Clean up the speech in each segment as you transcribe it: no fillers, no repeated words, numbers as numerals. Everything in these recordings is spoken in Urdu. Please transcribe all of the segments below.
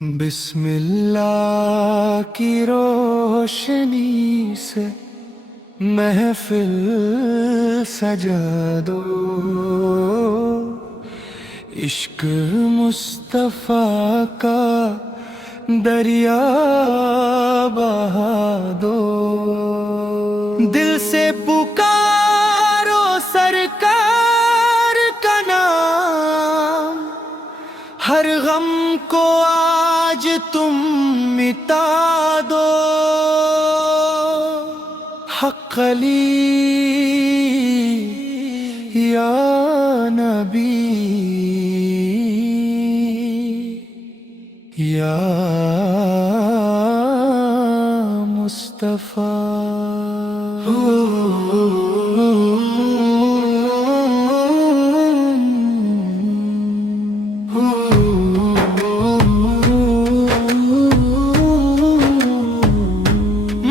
بسم اللہ کی روشنی سے محفل سجا دو، عشق مصطفیٰ کا دریا بہا دو، دل سے پکارو سرکار کا نام، ہر غم کو آج تم مٹا دو، حق علی یا نبی یا مصطفیٰ۔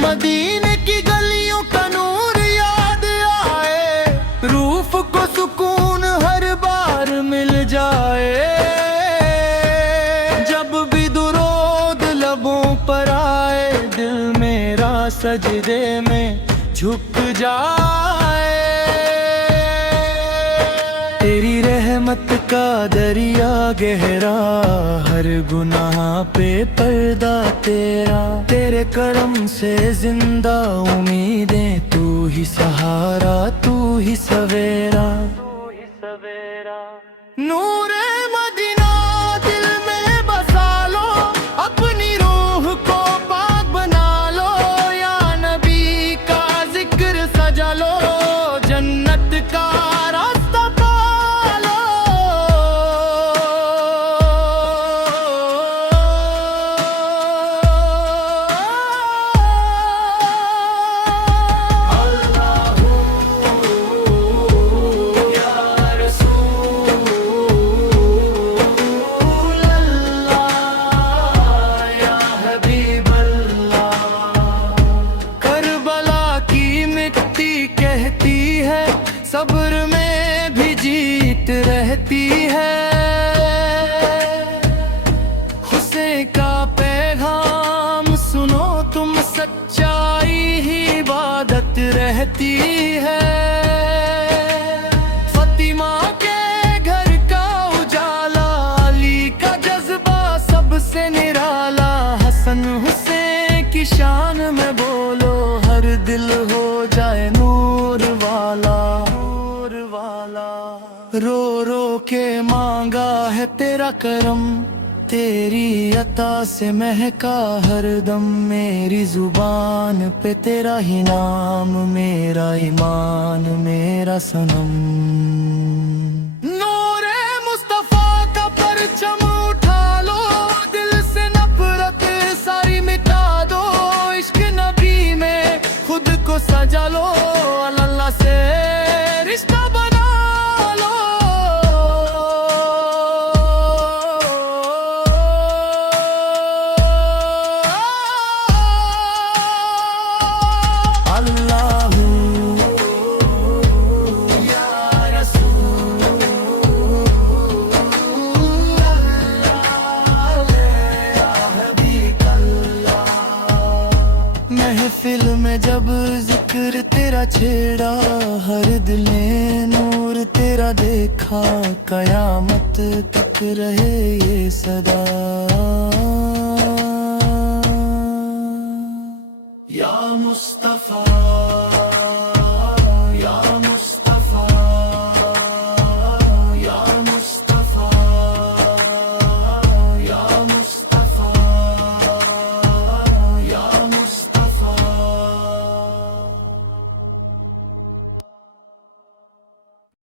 مدینے کی گلیوں کا نور یاد آئے، روح کو سکون ہر بار مل جائے، جب بھی درود لبوں پر آئے، دل میرا سجدے میں جھک جائے، تیری رحمت کا دریا گہرا، ہر گناہ پہ پردہ تیرا، تیرے کرم سے زندہ امیدیں، تو ہی سہارا تو ہی سویرا، نور مدینہ دل میں بسا لو، اپنی روح کو پاک بنا لو، یا نبی کا ذکر سجا لو، جنت کا راستہ پالو، یا رسول اللہ یا حبیب اللہ، کربلا کی مٹی کہتی ہے، صبر میں بھی جیت رہتی ہے، حسین کا پیغام سنو تم، سچائی ہی عبادت رہتی ہے، فاطمہ کے گھر کا اجالا، علی کا جذبہ سب سے نرالا، حسن حسین کی شان میں بولو، ہر دل ہو جائے نور والا، نور والا، رو رو کے مانگا ہے تیرا کرم، تیری عطا سے مہکا ہر دم، میری زبان پہ تیرا ہی نام، میرا ایمان میرا صنم، نور مصطفیٰ کا پرچم اٹھا لو، دل سے نفرت ساری مٹا دو، عشق نبی میں خود کو سجا لو، اللہ سے رشتہ بنا لو، اللہ یا رسول اللہ یا حبیب اللہ، محفل میں جب ذکر تیرا چھیڑا، ہر دل نے نور تیرا دیکھا، قیامت تک رہے یہ صدا۔